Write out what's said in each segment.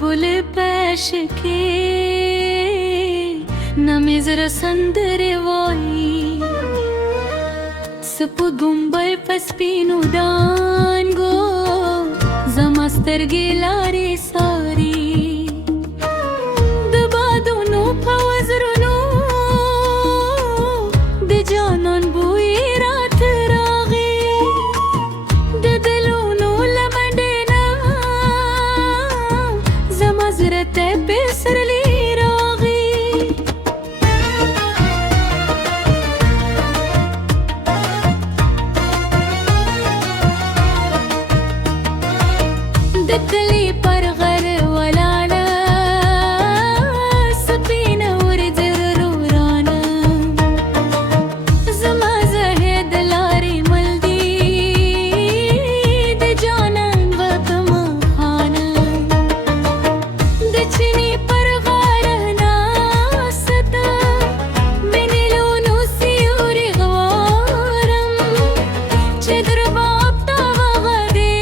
بول پیش کی نمیذاره سندره وای سپو گمبای پس پینو دانگو زمسترگی لاری ساری دبادونو پوزرونو د جانان بوی رات راغی د دلونو لمندینا زمازرت بسرلی راغی دکلی پر غر ولانا سپینه ورد رورانا زما زهد لاری ملدی د جانان وطما خانا د چینی پر غار ناستا من لونو سیوری غوارم چه در باب تا وغدی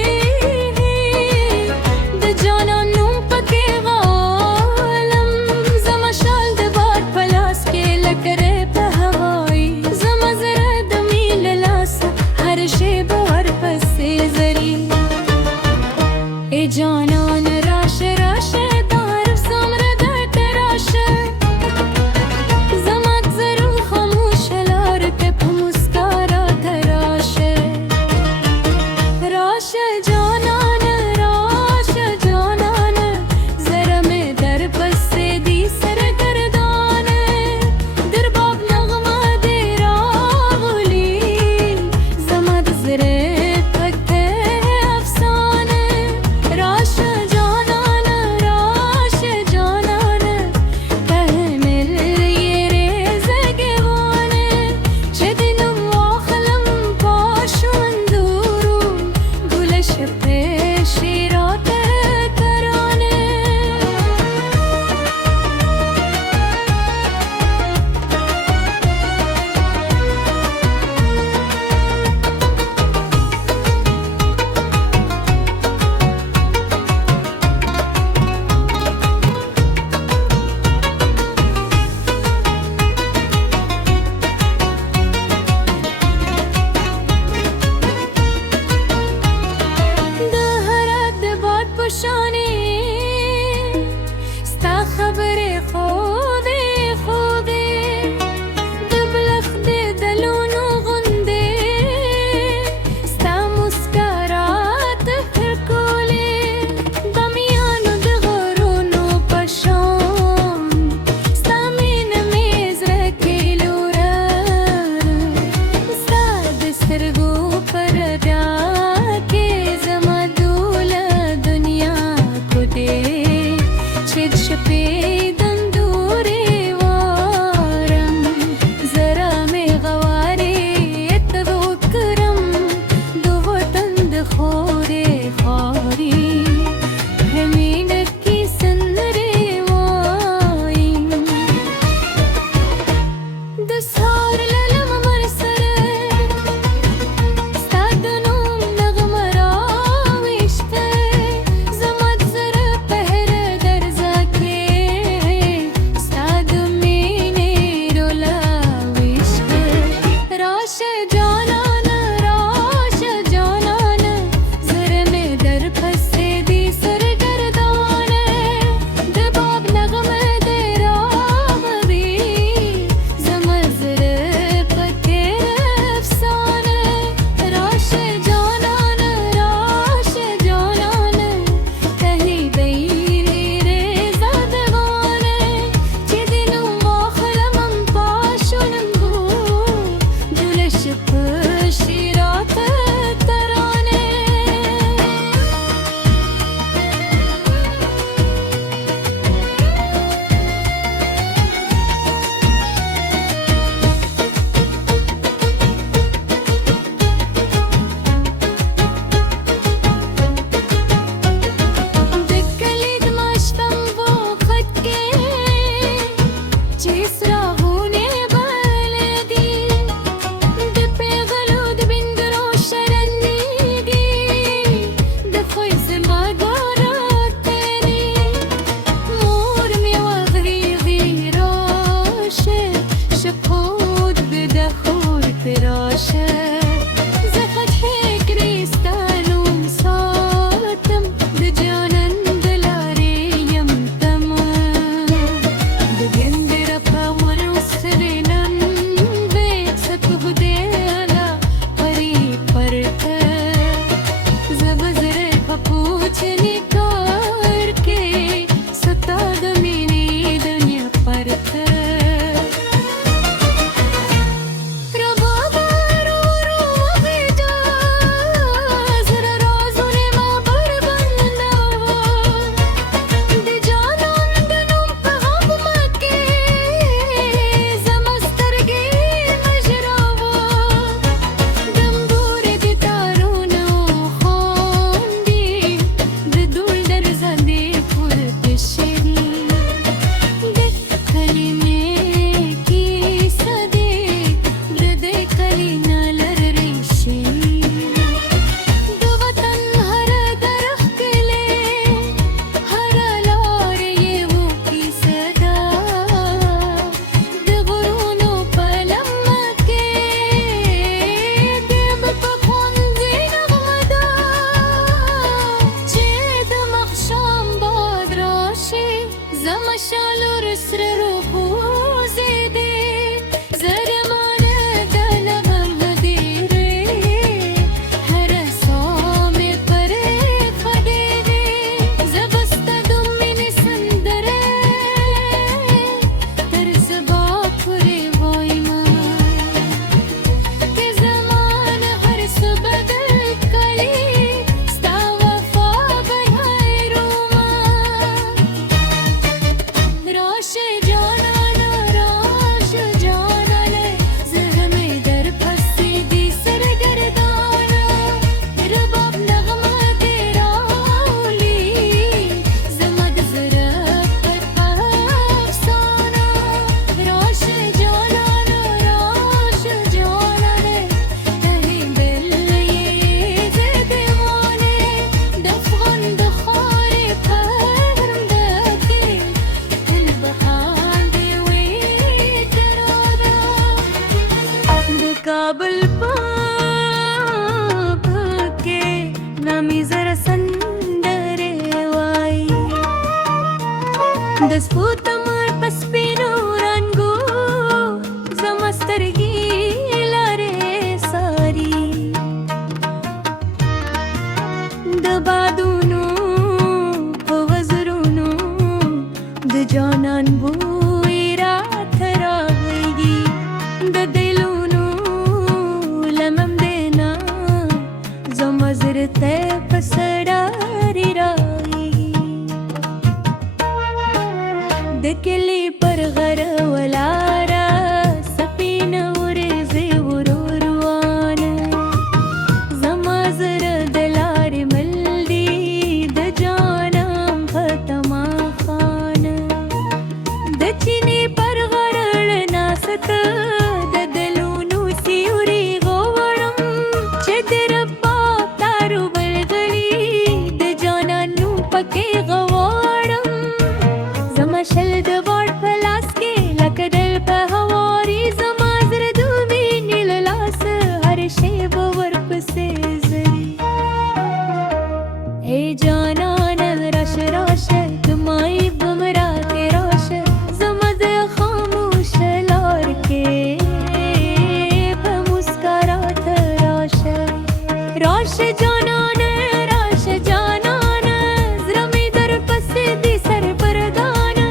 راش جانانه راش جانانه زرمی در پس دی سر بردانه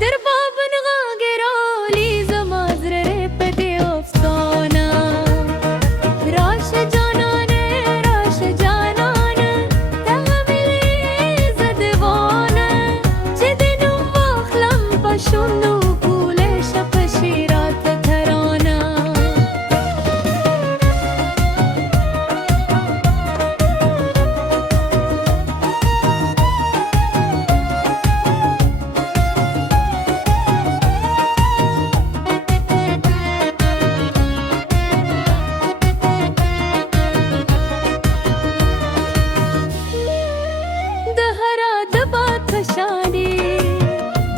در بابن غاگرالی زمازر پتی افسانه راش جانانه راش جانانه تغمیلی زدوانه جدنو واخلم پشونو گولش پشیرات ترانه दहरा दबा थशानी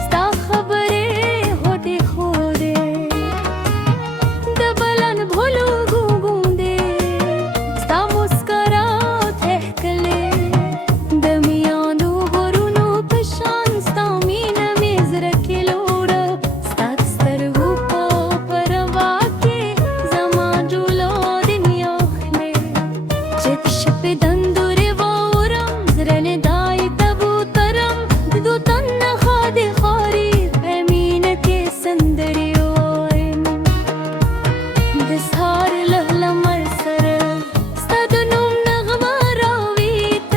स्ता खबरे होते खोदे दबलन भोलो गूंदे स्ता मुस्करा थहकले दमियानो वरुनो पशान स्ता मीन मेजर किलोड़ा स्ता स्तरगु को परवाके जमा जुलो दुनिया खले चित शप दंदुरे worm zrene dai tabu taram du tanna khadi khari amin ke sandariyoin dishar lahla marsar stadnum nagma rawit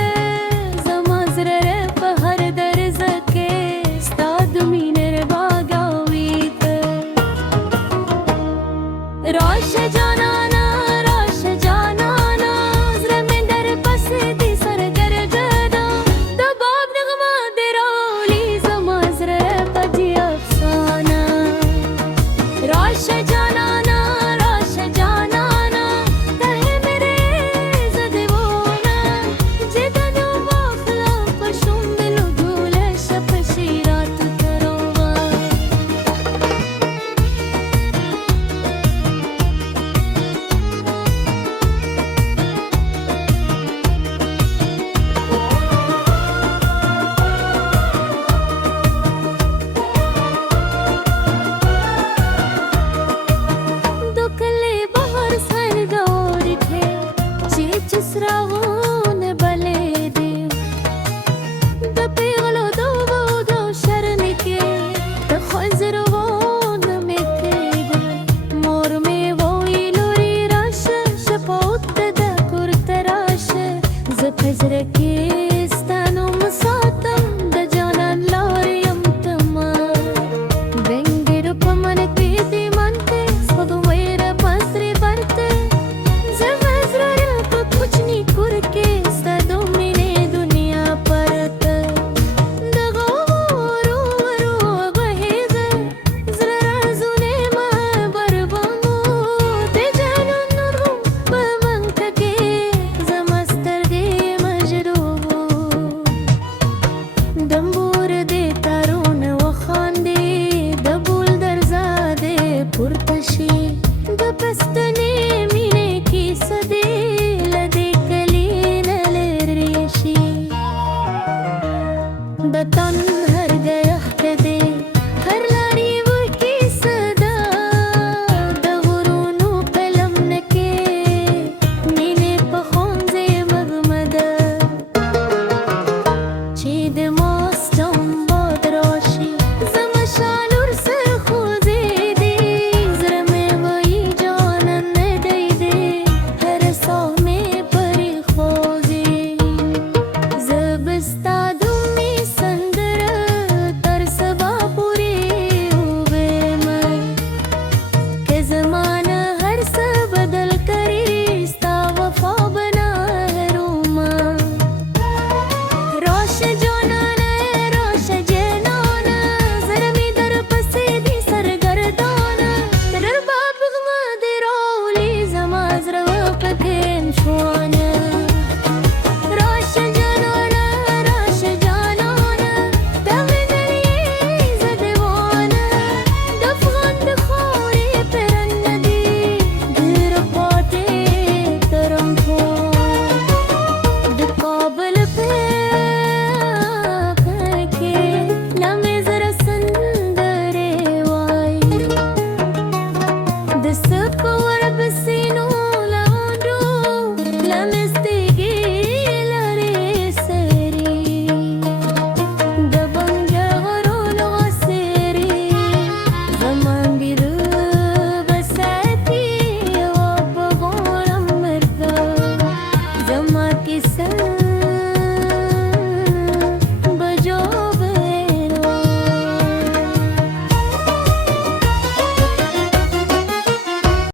zamazra pahar darz ke stad miner bagawit rash janana rash janana zremender pas di sar gargada दबाब नगमा देरोली समझर पजी अफसाना राश जानाना तहे मेरे जदवोना जिदनु वाखला पशुम दिलु धूले शपशीरात करोवा दुकले बाहर सर गौर थे चिसरावन बले दे दपेगलो दो शरण के तखजरवन में के मोर में वो इलोरी राश शपोत द कुर्तराश जफजर के स्तनो मसातम द जाnan लौरियम तमा Vengiru pamane kriti mante Sodu vaira pasri varte Zavazrara ko kuch ni kurke Stadu mine duniya parat Dago ru gaheze Zrara zune ma barbamu Te janun nuru bamanka ke Zamastar ge majrubu दंबूर दे तारून वखांदे दबूल दरजादे पुरतशी दपस्तने मिने की सदे लदे कलीन लेरेशी दतन हर गया कदे हर लारी वो की सदा दवरुनु कलम नके मिने पखोंजे मगमदा چید ماستم باد راشی زمشالور سر خوزیدی زرمه وی جانن ندیدی هر سامه پری خوزی زبستا دمی سندر ترس باپوری ہوبے میں کہ زمانہ ہر سا بدل کری ستا وفا بنا ہے روما راش جانانه راش جنانه زرمی در پسی دی سرگردانه در باب غما دیرولی زمازر و پکن شوانه راش جانانه تمنی زدوانه دفغان بخوری پرندی دیر پاتی ترم کن دقابل پر की सा